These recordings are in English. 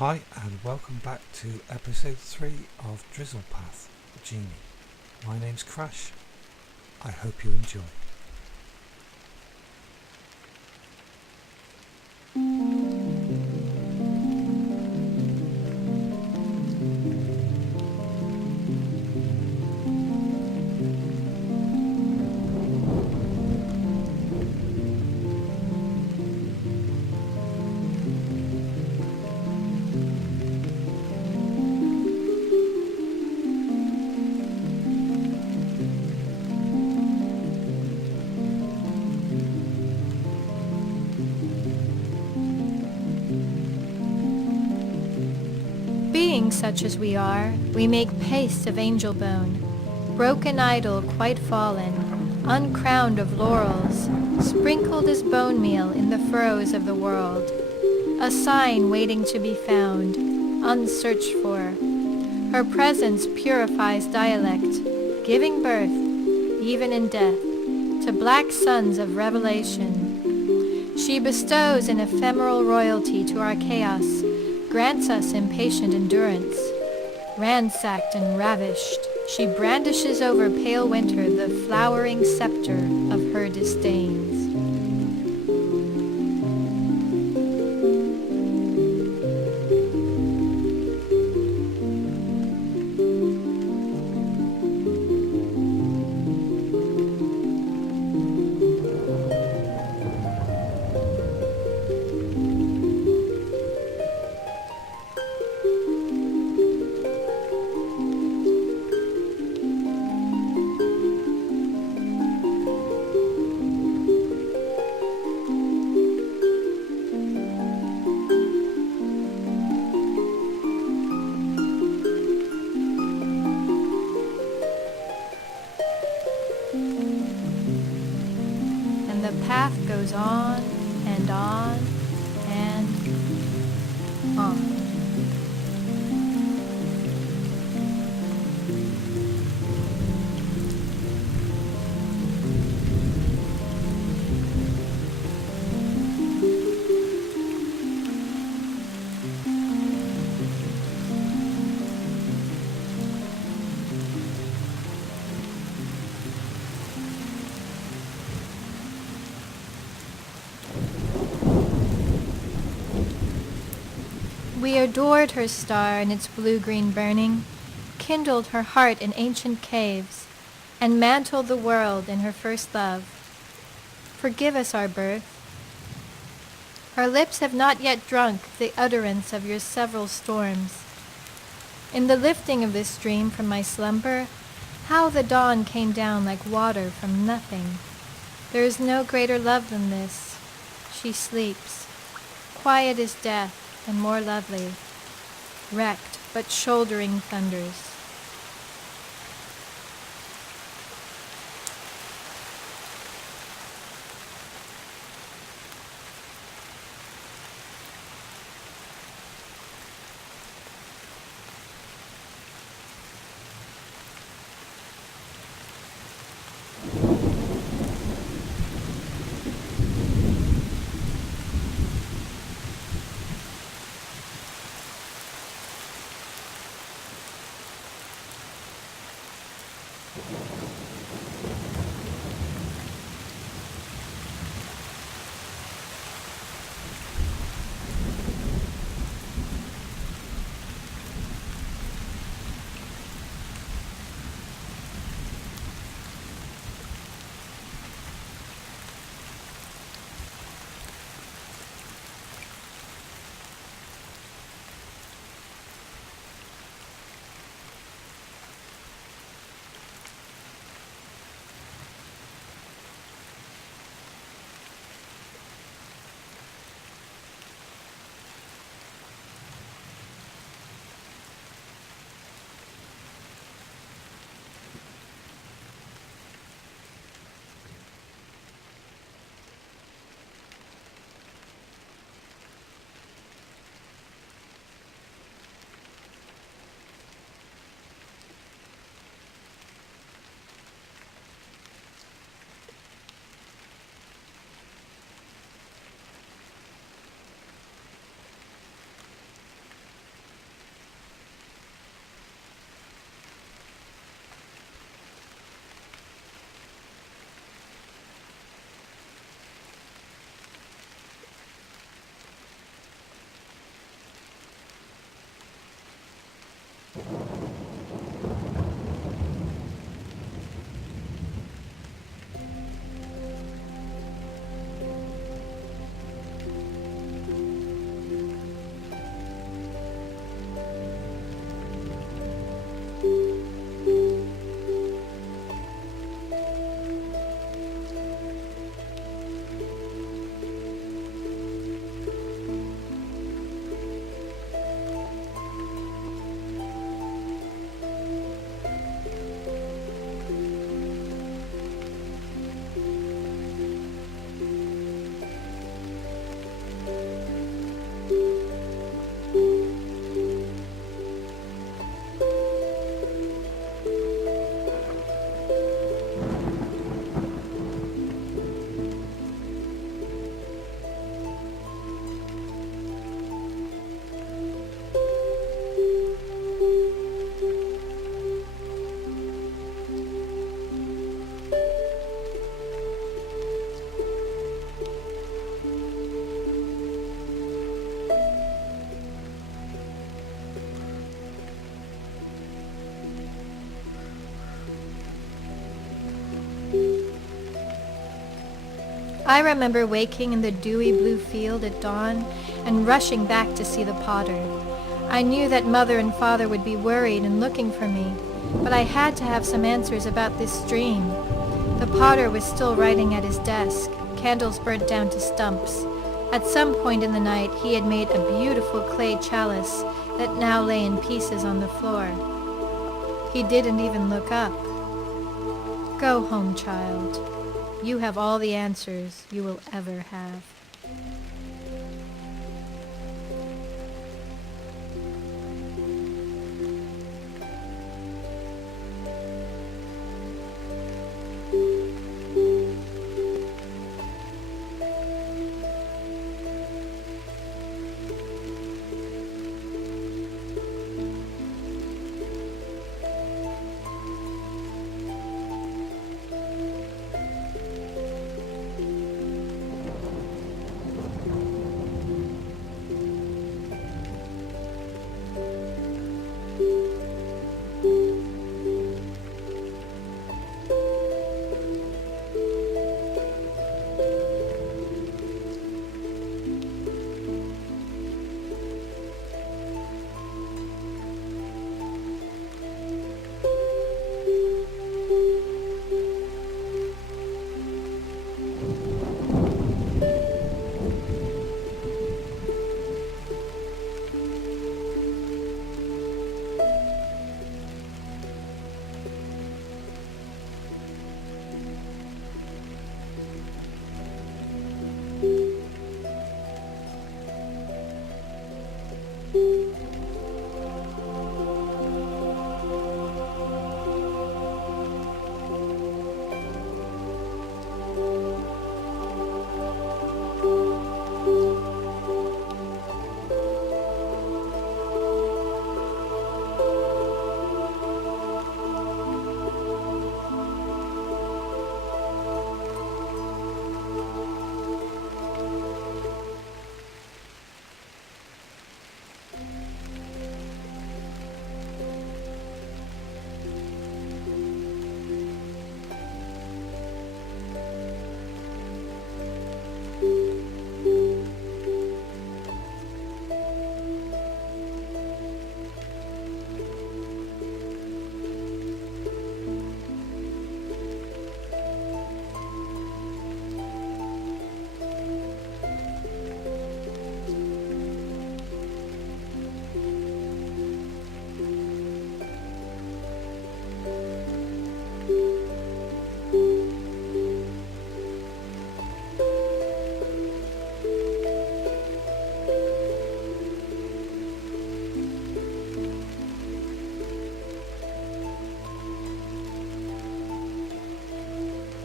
Hi and welcome back to episode 3 of Drizzlepath Genie. My name's C.R.Ash. I hope you enjoy. Being such as we are, we make paste of angel bone, broken idol quite fallen, uncrowned of laurels, sprinkled as bone meal in the furrows of the world, a sign waiting to be found, unsearched for. Her presence purifies dialect, giving birth, even in death, to black sons of revelation. She bestows an ephemeral royalty to our chaos, grants us impatient endurance. Ransacked and ravished, she brandishes over pale winter the flowering scepter of her disdains. The path goes on and on and on. We adored her star in its blue-green burning, kindled her heart in ancient caves, and mantled the world in her first love. Forgive us our birth. Our lips have not yet drunk the utterance of your several storms. In the lifting of this dream from my slumber, how the dawn came down like water from nothing. There is no greater love than this. She sleeps, quiet as death, and more lovely, wrecked but shouldering thunders. I remember waking in the dewy blue field at dawn and rushing back to see the potter. I knew that Mother and Father would be worried and looking for me, but I had to have some answers about this stream. The potter was still writing at his desk, candles burnt down to stumps. At some point in the night, he had made a beautiful clay chalice that now lay in pieces on the floor. He didn't even look up. Go home, child. You have all the answers you will ever have.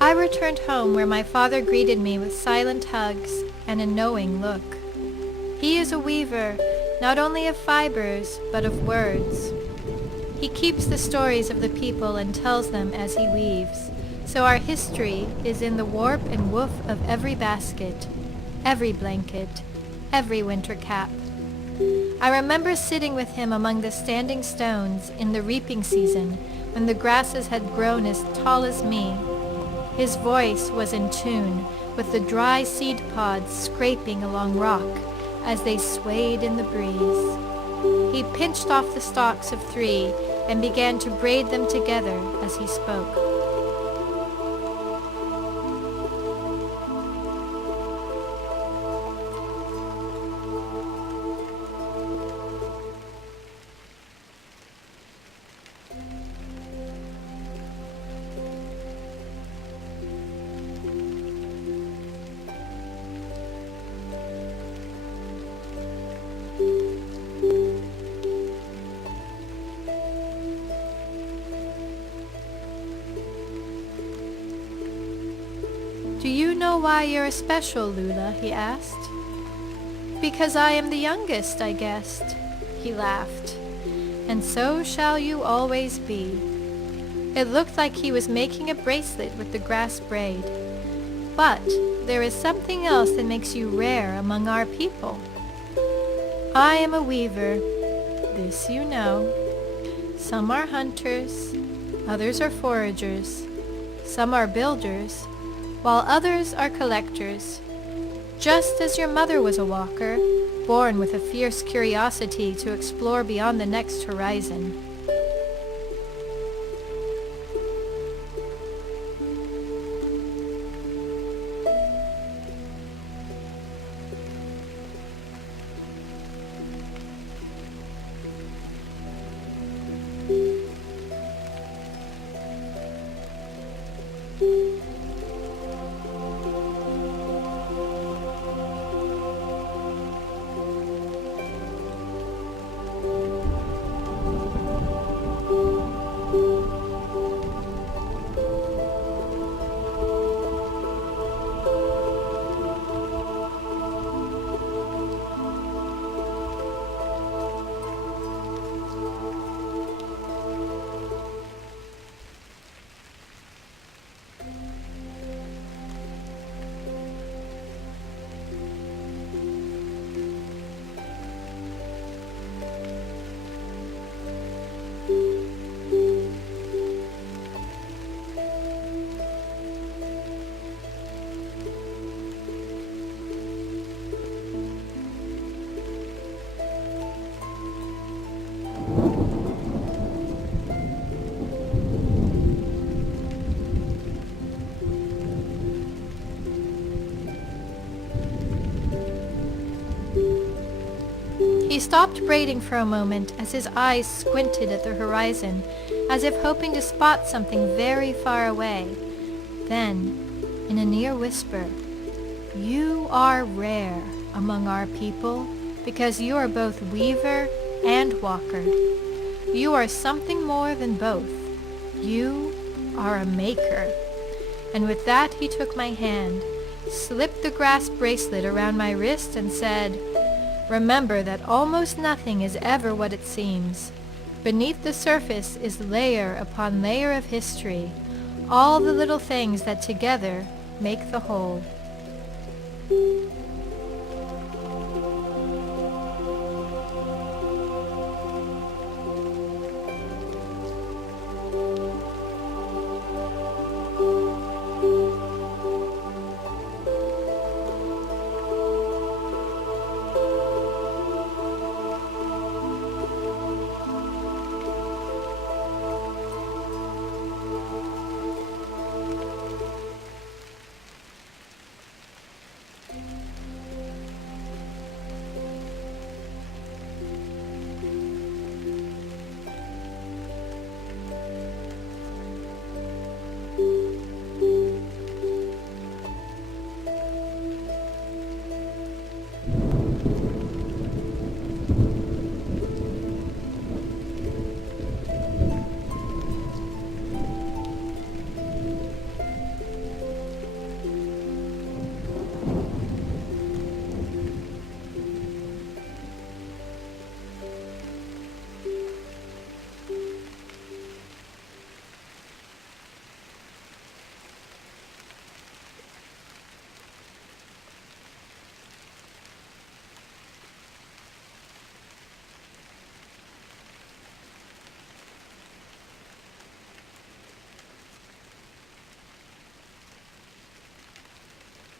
I returned home where my father greeted me with silent hugs and a knowing look. He is a weaver, not only of fibers, but of words. He keeps the stories of the people and tells them as he weaves, so our history is in the warp and woof of every basket, every blanket, every winter cap. I remember sitting with him among the standing stones in the reaping season when the grasses had grown as tall as me. His voice was in tune with the dry seed pods scraping along rock as they swayed in the breeze. He pinched off the stalks of 3 and began to braid them together as he spoke. "Do you know why you're special, Lula?" he asked. "Because I am the youngest, I guessed," he laughed. "And so shall you always be." It looked like he was making a bracelet with the grass braid. "But there is something else that makes you rare among our people. I am a weaver, this you know. Some are hunters, others are foragers, some are builders, while others are collectors. Just as your mother was a walker, born with a fierce curiosity to explore beyond the next horizon. He stopped braiding for a moment as his eyes squinted at the horizon, as if hoping to spot something very far away. Then, in a near whisper, "You are rare among our people because you are both weaver and walker. You are something more than both. You are a maker." And with that he took my hand, slipped the grass bracelet around my wrist and said, "Remember that almost nothing is ever what it seems. Beneath the surface is layer upon layer of history, all the little things that together make the whole."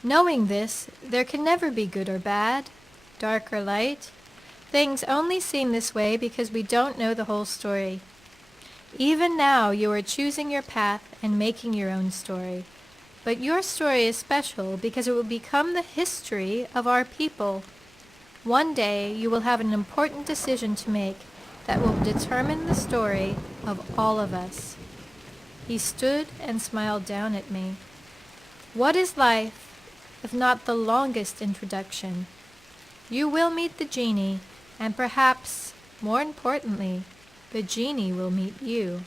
Knowing this, there can never be good or bad, dark or light. Things only seem this way because we don't know the whole story. Even now you are choosing your path and making your own story. But your story is special because it will become the history of our people. One day you will have an important decision to make that will determine the story of all of us. He stood and smiled down at me. What is life if not the longest introduction? You will meet the genie, and perhaps, more importantly, the genie will meet you.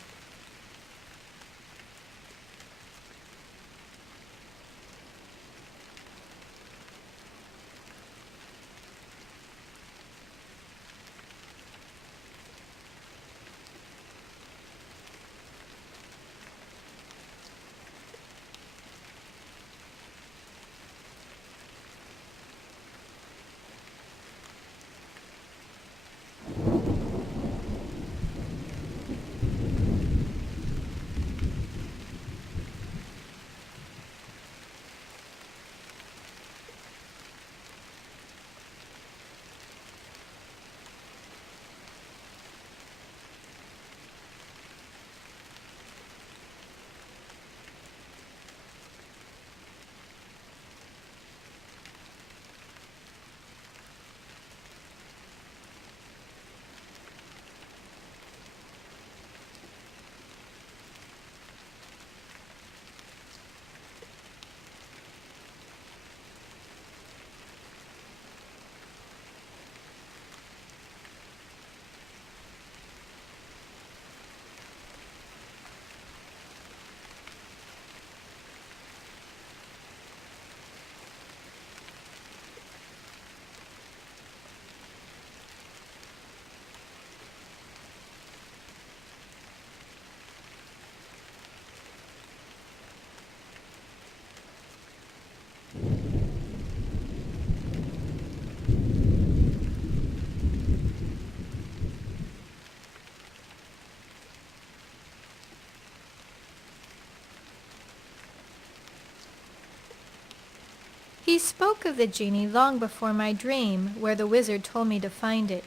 He spoke of the genie long before my dream, where the wizard told me to find it.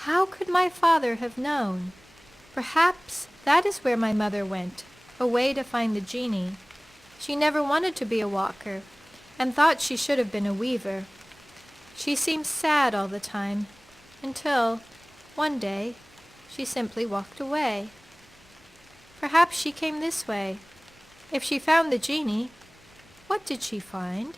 How could my father have known? Perhaps that is where my mother went, away to find the genie. She never wanted to be a walker, and thought she should have been a weaver. She seemed sad all the time, until, one day, she simply walked away. Perhaps she came this way. If she found the genie, what did she find?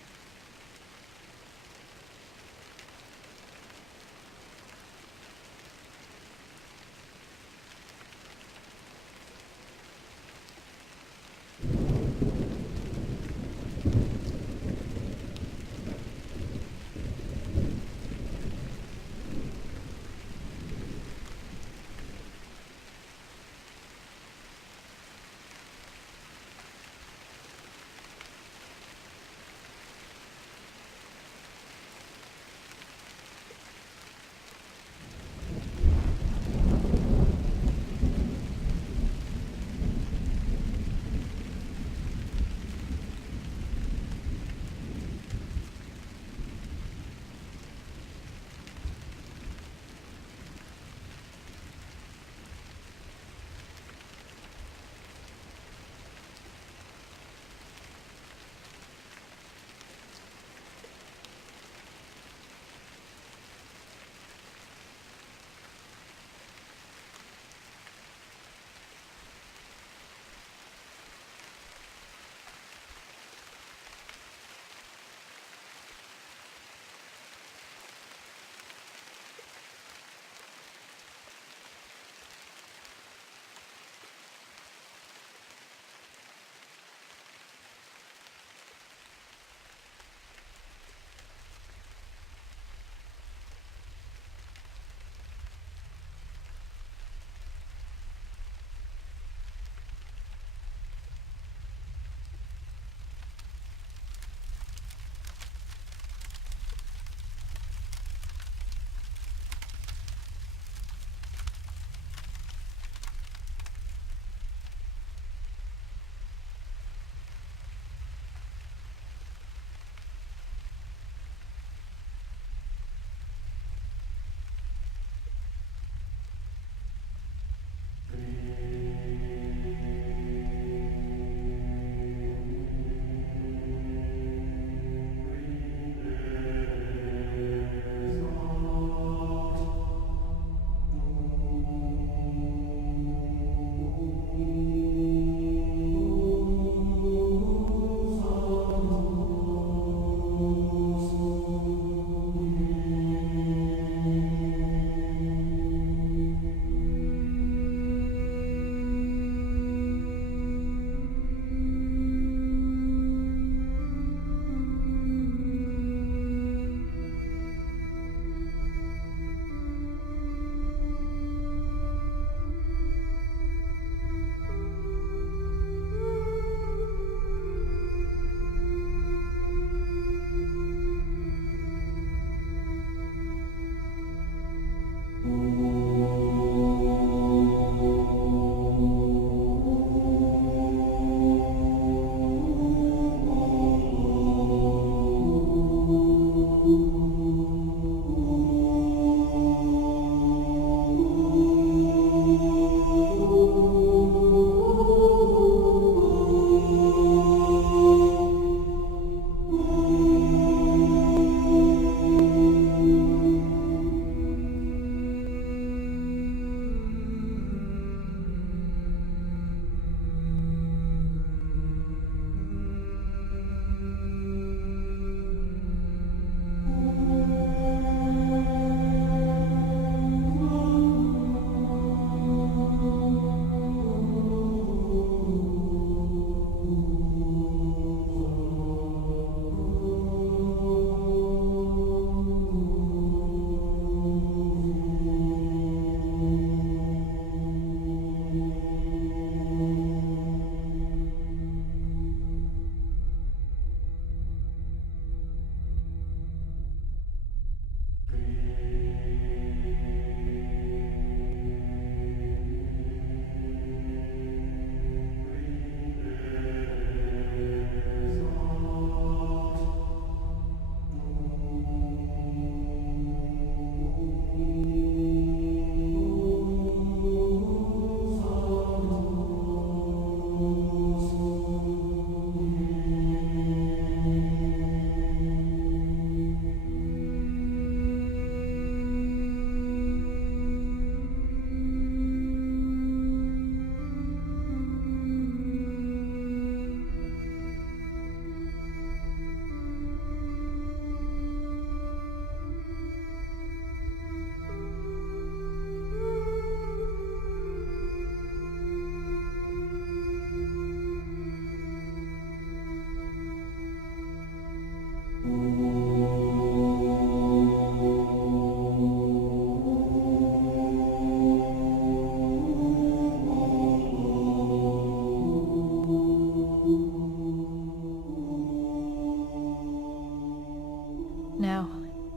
Now,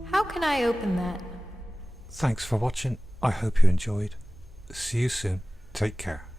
how can I open that? Thanks for watching. I hope you enjoyed. See you soon. Take care.